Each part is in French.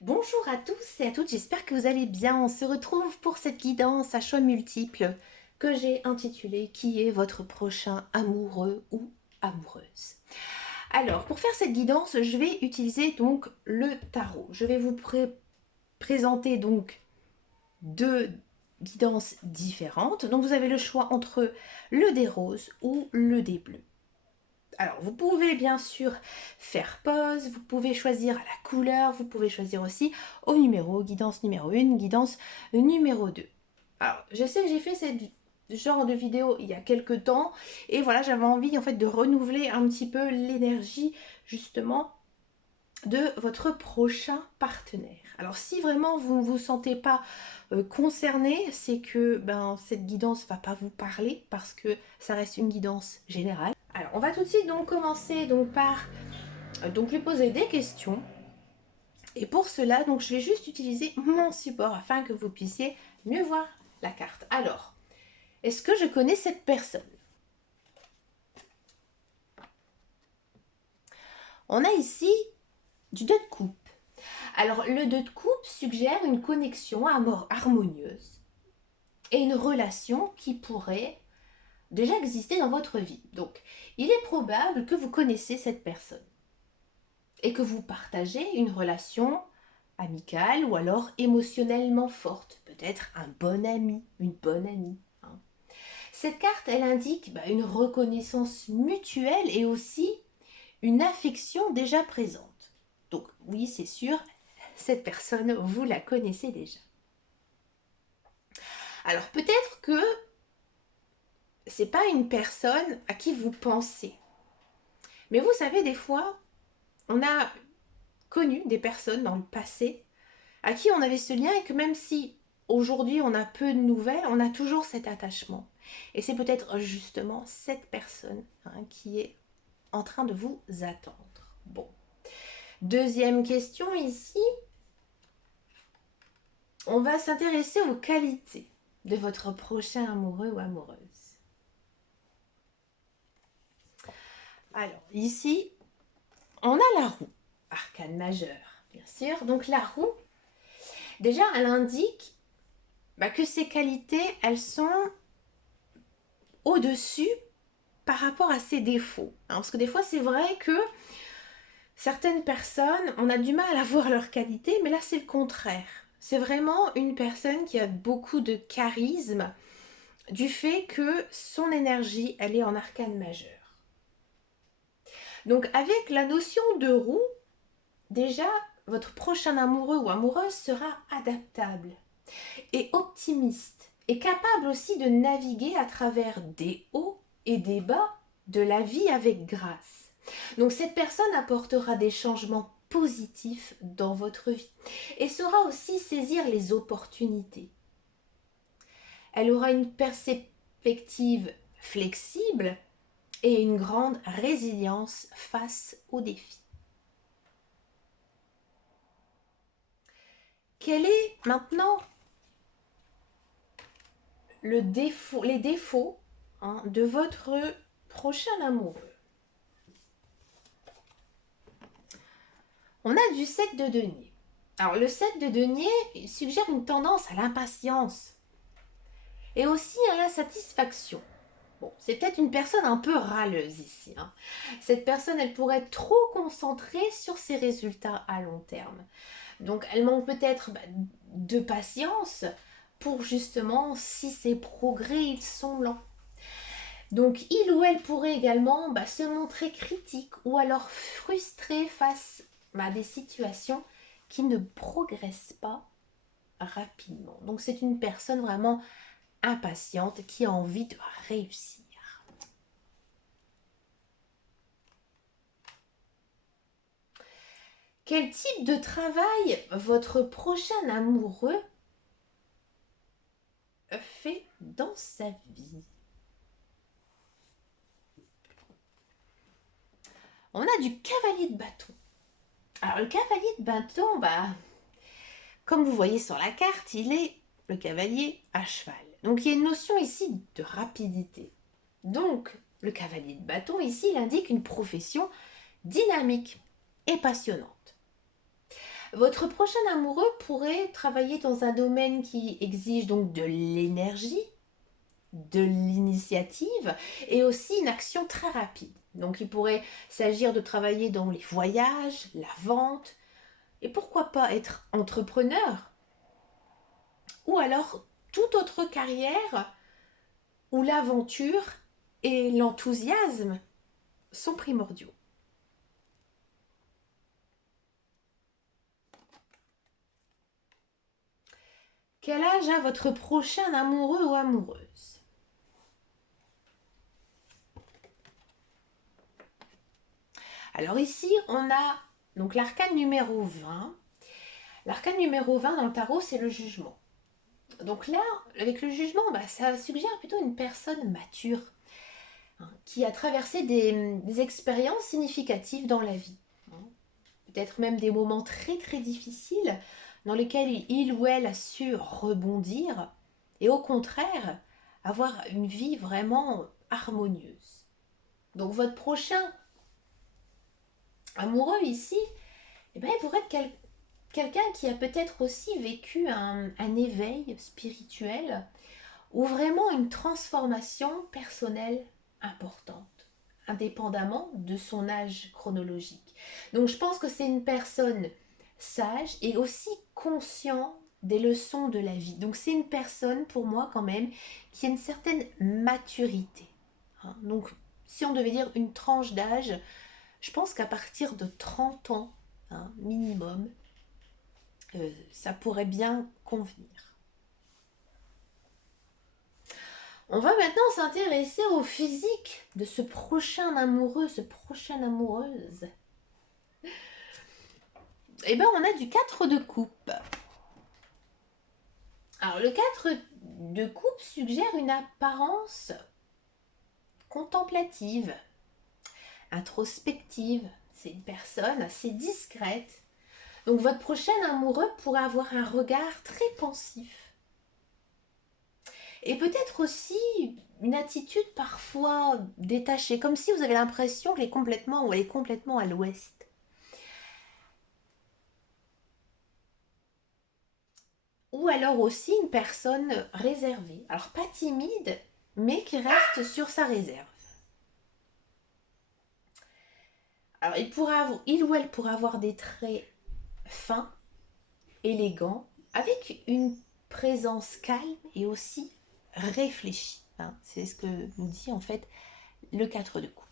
Bonjour à tous et à toutes, j'espère que vous allez bien. On se retrouve pour cette guidance à choix multiples que j'ai intitulée Qui est votre prochain amoureux ou amoureuse? Alors, pour faire cette guidance, je vais utiliser donc le tarot. Je vais vous présenter donc deux guidances différentes. Donc, vous avez le choix entre le dé rose ou le dé bleu. Alors, vous pouvez bien sûr faire pause, vous pouvez choisir la couleur, vous pouvez choisir aussi au numéro, guidance numéro 1, guidance numéro 2. Alors, je sais que j'ai fait ce genre de vidéo il y a quelques temps et voilà, j'avais envie en fait de renouveler un petit peu l'énergie justement de votre prochain partenaire. Alors si vraiment vous ne vous sentez pas concerné, c'est que cette guidance va pas vous parler parce que ça reste une guidance générale. Alors on va tout de suite donc commencer donc par lui poser des questions. Et pour cela, donc je vais juste utiliser mon support afin que vous puissiez mieux voir la carte. Alors, est-ce que je connais cette personne? On a ici du 2 de coupe. Alors, le 2 de coupe suggère une connexion harmonieuse et une relation qui pourrait déjà exister dans votre vie. Donc, il est probable que vous connaissez cette personne et que vous partagez une relation amicale ou alors émotionnellement forte, peut-être un bon ami, une bonne amie. Cette carte, elle indique une reconnaissance mutuelle et aussi une affection déjà présente. Donc oui, c'est sûr, cette personne, vous la connaissez déjà. Alors peut-être que c'est pas une personne à qui vous pensez. Mais vous savez, des fois, on a connu des personnes dans le passé à qui on avait ce lien et que même si aujourd'hui on a peu de nouvelles, on a toujours cet attachement. Et c'est peut-être justement cette personne qui est en train de vous attendre. Bon. Deuxième question ici, on va s'intéresser aux qualités de votre prochain amoureux ou amoureuse. Alors, ici, on a la roue, arcane majeure, bien sûr. Donc la roue, déjà, elle indique que ces qualités, elles sont au-dessus par rapport à ses défauts. Parce que des fois, c'est vrai que certaines personnes, on a du mal à voir leurs qualités, mais là, c'est le contraire. C'est vraiment une personne qui a beaucoup de charisme du fait que son énergie, elle est en arcane majeur. Donc avec la notion de roue, déjà, votre prochain amoureux ou amoureuse sera adaptable et optimiste et capable aussi de naviguer à travers des hauts et des bas de la vie avec grâce. Donc cette personne apportera des changements positifs dans votre vie et saura aussi saisir les opportunités. Elle aura une perspective flexible et une grande résilience face aux défis. Quel est maintenant les défauts de votre prochain amoureux? On a du 7 de denier. Alors le 7 de denier il suggère une tendance à l'impatience et aussi à l'insatisfaction. Bon, c'est peut-être une personne un peu râleuse ici. Cette personne, elle pourrait être trop concentrée sur ses résultats à long terme. Donc elle manque peut-être de patience pour justement si ses progrès ils sont lents. Donc il ou elle pourrait également se montrer critique ou alors frustré face à des situations qui ne progressent pas rapidement. Donc c'est une personne vraiment impatiente qui a envie de réussir. Quel type de travail votre prochain amoureux fait dans sa vie? On a du cavalier de bâton. Alors le cavalier de bâton, comme vous voyez sur la carte, il est le cavalier à cheval. Donc il y a une notion ici de rapidité. Donc le cavalier de bâton ici, il indique une profession dynamique et passionnante. Votre prochain amoureux pourrait travailler dans un domaine qui exige donc de l'énergie, de l'initiative et aussi une action très rapide. Donc il pourrait s'agir de travailler dans les voyages, la vente, et pourquoi pas être entrepreneur, ou alors toute autre carrière où l'aventure et l'enthousiasme sont primordiaux. Quel âge a votre prochain amoureux ou amoureuse? Alors ici, on a donc l'arcane numéro 20. L'arcane numéro 20 dans le tarot, c'est le jugement. Donc là, avec le jugement, ça suggère plutôt une personne mature, hein, qui a traversé des expériences significatives dans la vie. Hein. Peut-être même des moments très très difficiles dans lesquels il ou elle a su rebondir et au contraire avoir une vie vraiment harmonieuse. Donc votre prochain amoureux ici, il pourrait être quelqu'un qui a peut-être aussi vécu un éveil spirituel ou vraiment une transformation personnelle importante, indépendamment de son âge chronologique. Donc je pense que c'est une personne sage et aussi conscient des leçons de la vie. Donc c'est une personne pour moi quand même qui a une certaine maturité. Hein. Donc si on devait dire une tranche d'âge, je pense qu'à partir de 30 ans, hein, minimum, ça pourrait bien convenir. On va maintenant s'intéresser au physique de ce prochain amoureux, ce prochaine amoureuse. On a du 4 de coupe. Alors, le 4 de coupe suggère une apparence contemplative, introspective. C'est une personne assez discrète. Donc, votre prochain amoureux pourrait avoir un regard très pensif. Et peut-être aussi une attitude parfois détachée, comme si vous avez l'impression qu'elle est complètement à l'ouest. Ou alors aussi une personne réservée. Alors pas timide, mais qui reste sur sa réserve. Alors il ou elle pourra avoir des traits fins, élégants, avec une présence calme et aussi réfléchie. Hein. C'est ce que nous dit en fait le 4 de coupe.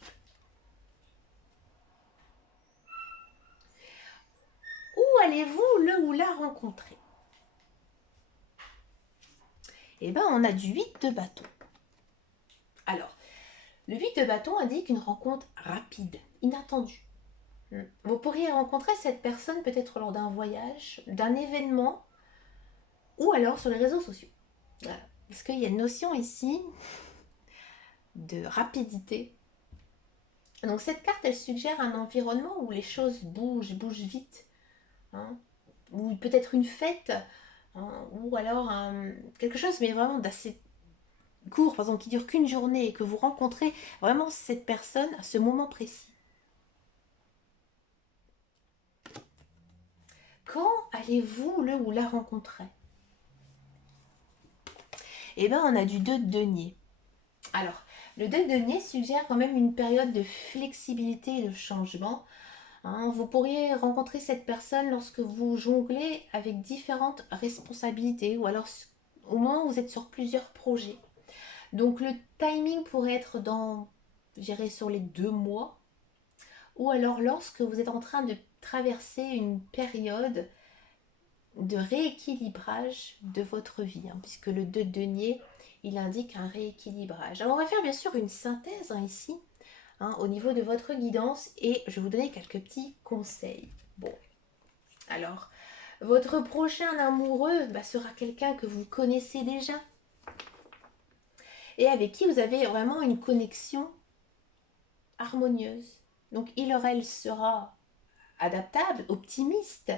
Où allez-vous le ou la rencontrer? On a du 8 de bâton. Alors, le 8 de bâton indique une rencontre rapide, inattendue. Vous pourriez rencontrer cette personne peut-être lors d'un voyage, d'un événement, ou alors sur les réseaux sociaux. Voilà. Parce qu'il y a une notion ici de rapidité. Donc cette carte, elle suggère un environnement où les choses bougent vite. Hein, ou peut-être une fête, hein, ou alors quelque chose, mais vraiment d'assez court, par exemple, qui dure qu'une journée et que vous rencontrez vraiment cette personne à ce moment précis. Quand allez-vous le ou la rencontrer? On a du 2 de denier. Alors, le 2 de denier suggère quand même une période de flexibilité et de changement. Hein, vous pourriez rencontrer cette personne lorsque vous jonglez avec différentes responsabilités ou alors au moment où vous êtes sur plusieurs projets. Donc le timing pourrait être sur les 2 mois ou alors lorsque vous êtes en train de traverser une période de rééquilibrage de votre vie, hein, puisque le 2 de denier, il indique un rééquilibrage. Alors on va faire bien sûr une synthèse ici, hein, au niveau de votre guidance et je vais vous donner quelques petits conseils. Bon, alors, votre prochain amoureux sera quelqu'un que vous connaissez déjà et avec qui vous avez vraiment une connexion harmonieuse. Donc il ou elle sera adaptable, optimiste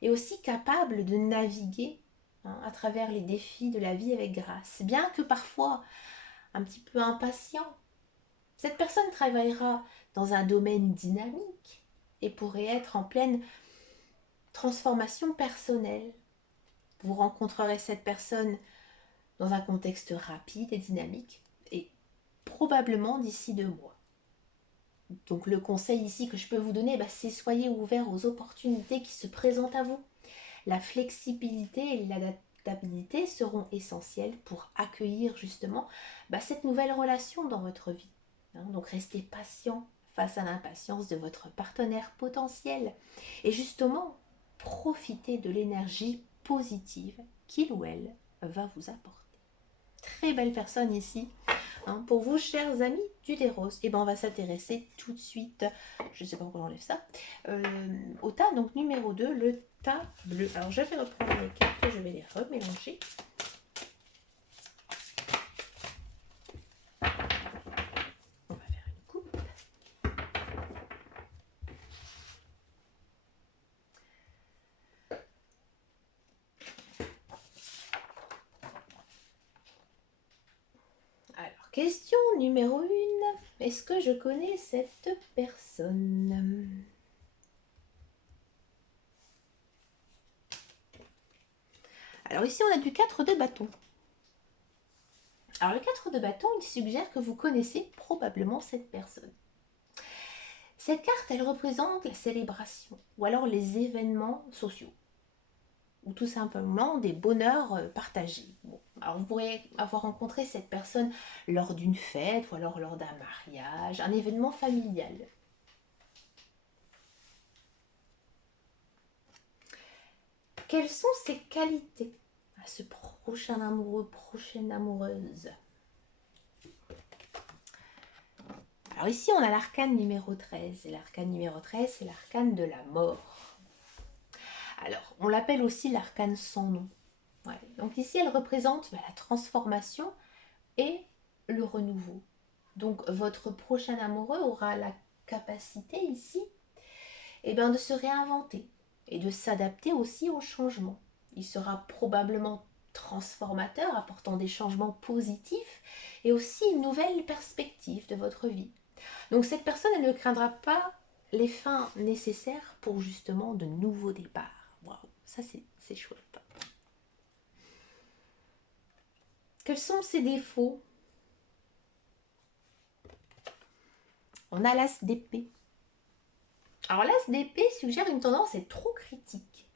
et aussi capable de naviguer, hein, à travers les défis de la vie avec grâce. Bien que parfois un petit peu impatient, cette personne travaillera dans un domaine dynamique et pourrait être en pleine transformation personnelle. Vous rencontrerez cette personne dans un contexte rapide et dynamique et probablement d'ici 2 mois. Donc le conseil ici que je peux vous donner, c'est soyez ouverts aux opportunités qui se présentent à vous. La flexibilité et l'adaptabilité seront essentielles pour accueillir justement cette nouvelle relation dans votre vie. Donc restez patient face à l'impatience de votre partenaire potentiel et justement profitez de l'énergie positive qu'il ou elle va vous apporter. Très belle personne ici. Pour vous, chers amis du thé rose, on va s'intéresser tout de suite, je ne sais pas pourquoi on enlève ça, au tas, donc numéro 2, le tas bleu. Alors je vais reprendre les cartes et je vais les remélanger. On va faire une coupe. Alors, question numéro 1. Est-ce que je connais cette personne? Alors ici, on a du 4 de bâton. Alors le 4 de bâton, il suggère que vous connaissez probablement cette personne. Cette carte, elle représente la célébration ou alors les événements sociaux ou tout simplement des bonheurs partagés. Bon, alors vous pourrez avoir rencontré cette personne lors d'une fête ou alors lors d'un mariage, un événement familial. Quelles sont ses qualités à ce prochain amoureux, prochaine amoureuse? Alors ici, on a l'arcane numéro 13. Et l'arcane numéro 13, c'est l'arcane de la mort. Alors, on l'appelle aussi l'arcane sans nom. Ouais. Donc ici, elle représente la transformation et le renouveau. Donc, votre prochain amoureux aura la capacité ici de se réinventer et de s'adapter aussi au changement. Il sera probablement transformateur, apportant des changements positifs et aussi une nouvelle perspective de votre vie. Donc cette personne, elle ne craindra pas les fins nécessaires pour justement de nouveaux départs. Waouh, ça c'est chouette. Quels sont ses défauts? On a l'as d'épée. Alors l'as d'épée suggère une tendance à être trop critique,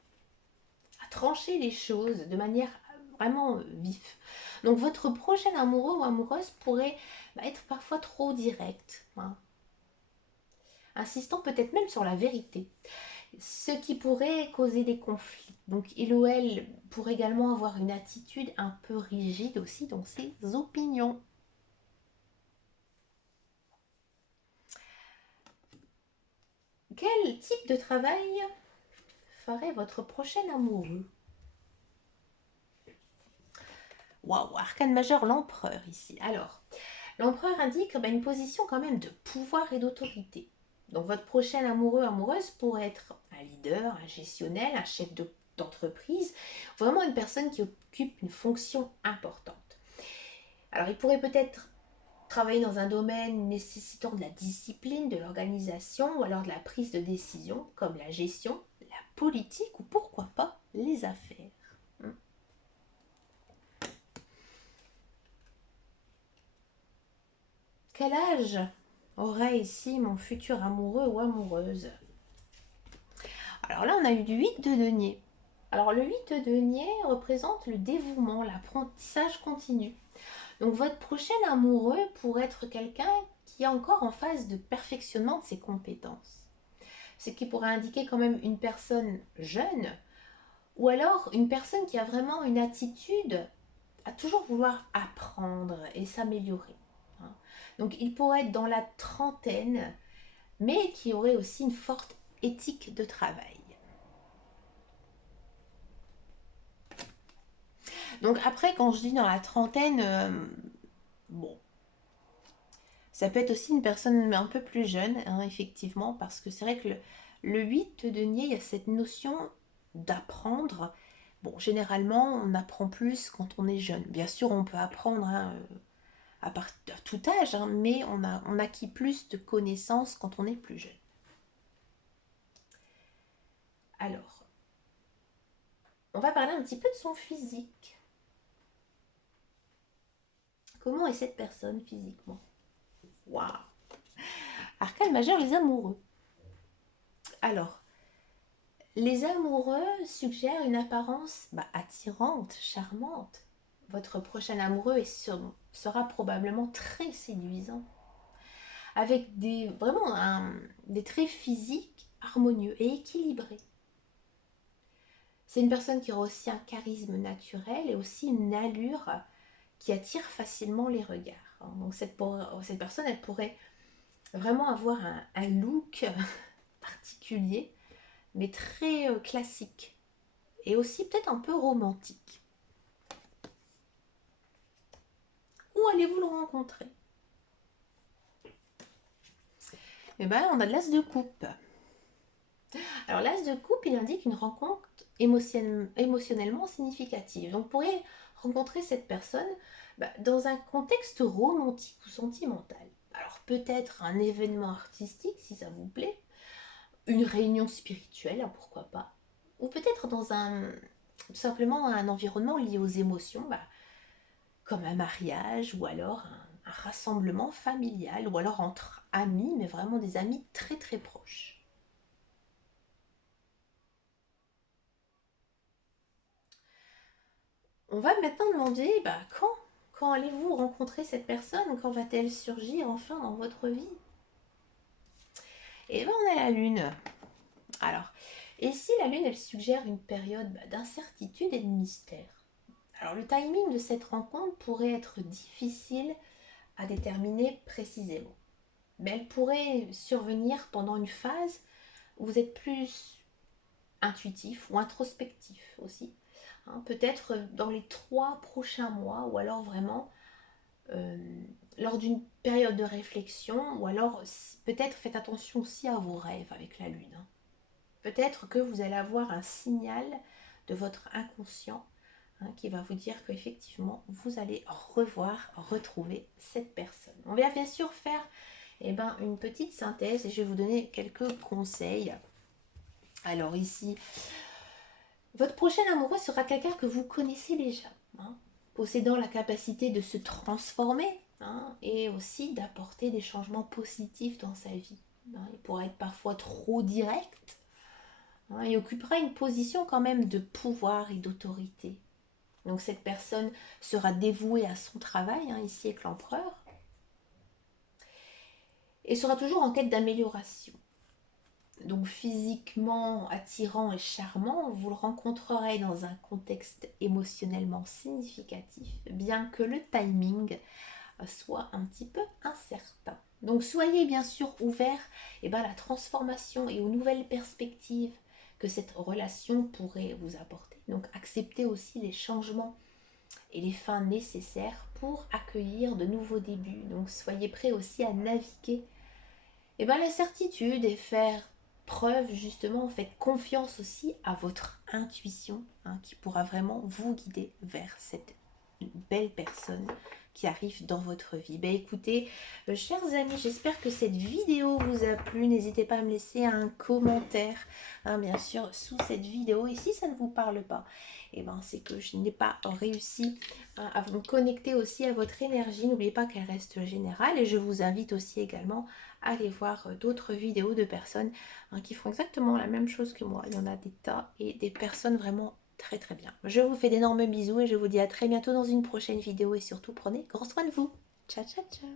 à trancher les choses de manière vraiment vive. Donc votre prochain amoureux ou amoureuse pourrait être parfois trop direct, insistant peut-être même sur la vérité, ce qui pourrait causer des conflits. Donc il ou elle pourrait également avoir une attitude un peu rigide aussi dans ses opinions. Quel type de travail ferait votre prochain amoureux? Waouh, arcane majeur, l'empereur ici. Alors, l'empereur indique une position quand même de pouvoir et d'autorité. Donc votre prochain amoureux, amoureuse pourrait être un leader, un gestionnaire, un chef d'entreprise, vraiment une personne qui occupe une fonction importante. Alors il pourrait peut-être travailler dans un domaine nécessitant de la discipline, de l'organisation ou alors de la prise de décision, comme la gestion, la politique ou pourquoi pas les affaires. Quel âge aurait ici mon futur amoureux ou amoureuse? Alors là, on a eu du 8 de denier. Alors le 8 de denier représente le dévouement, l'apprentissage continu. Donc votre prochain amoureux pourrait être quelqu'un qui est encore en phase de perfectionnement de ses compétences. Ce qui pourrait indiquer quand même une personne jeune ou alors une personne qui a vraiment une attitude à toujours vouloir apprendre et s'améliorer. Donc il pourrait être dans la trentaine, mais qui aurait aussi une forte éthique de travail. Donc après, quand je dis dans la trentaine, bon, ça peut être aussi une personne un peu plus jeune, effectivement, parce que c'est vrai que le 8 de denier, il y a cette notion d'apprendre. Bon, généralement, on apprend plus quand on est jeune. Bien sûr, on peut apprendre à tout âge, mais on acquit plus de connaissances quand on est plus jeune. Alors, on va parler un petit peu de son physique. Comment est cette personne physiquement? Waouh! Arcane majeur, les amoureux. Alors, les amoureux suggèrent une apparence attirante, charmante. Votre prochain amoureux sera probablement très séduisant, avec vraiment des traits physiques harmonieux et équilibrés. C'est une personne qui aura aussi un charisme naturel et aussi une allure qui attire facilement les regards. Donc cette personne, elle pourrait vraiment avoir un look particulier, mais très classique et aussi peut-être un peu romantique. Où allez-vous le rencontrer? Eh bien, on a l'as de coupe. Alors l'as de coupe, il indique une rencontre émotionnellement significative. Donc, vous pourrez rencontrer cette personne dans un contexte romantique ou sentimental. Alors peut-être un événement artistique si ça vous plaît, une réunion spirituelle, hein, pourquoi pas, ou peut-être dans tout simplement un environnement lié aux émotions, comme un mariage ou alors un rassemblement familial ou alors entre amis, mais vraiment des amis très très proches. On va maintenant demander quand allez-vous rencontrer cette personne? Quand va-t-elle surgir enfin dans votre vie? Et bien on a la lune. Alors, et si la lune elle suggère une période d'incertitude et de mystère? Alors le timing de cette rencontre pourrait être difficile à déterminer précisément. Mais elle pourrait survenir pendant une phase où vous êtes plus intuitif ou introspectif aussi. Hein, peut-être dans les 3 prochains mois ou alors vraiment euh, lors d'une période de réflexion ou alors peut-être faites attention aussi à vos rêves avec la lune. Hein. Peut-être que vous allez avoir un signal de votre inconscient qui va vous dire qu'effectivement vous allez retrouver cette personne. On va bien sûr faire une petite synthèse et je vais vous donner quelques conseils. Alors ici, votre prochain amoureux sera quelqu'un que vous connaissez déjà, hein, possédant la capacité de se transformer et aussi d'apporter des changements positifs dans sa vie. Il pourra être parfois trop direct et occupera une position quand même de pouvoir et d'autorité. Donc cette personne sera dévouée à son travail, ici avec l'empereur, et sera toujours en quête d'amélioration. Donc physiquement attirant et charmant, vous le rencontrerez dans un contexte émotionnellement significatif, bien que le timing soit un petit peu incertain. Donc soyez bien sûr ouverts à la transformation et aux nouvelles perspectives que cette relation pourrait vous apporter. Donc acceptez aussi les changements et les fins nécessaires pour accueillir de nouveaux débuts. Donc soyez prêts aussi à naviguer l'incertitude et faire preuve justement, faites confiance aussi à votre intuition qui pourra vraiment vous guider vers cette belle personne qui arrive dans votre vie. Écoutez, chers amis, j'espère que cette vidéo vous a plu. N'hésitez pas à me laisser un commentaire, bien sûr, sous cette vidéo. Et si ça ne vous parle pas, c'est que je n'ai pas réussi à vous connecter aussi à votre énergie. N'oubliez pas qu'elle reste générale. Et je vous invite aussi également à aller voir d'autres vidéos de personnes qui font exactement la même chose que moi. Il y en a des tas et des personnes vraiment très très bien. Je vous fais d'énormes bisous et je vous dis à très bientôt dans une prochaine vidéo et surtout prenez grand soin de vous. Ciao ciao ciao.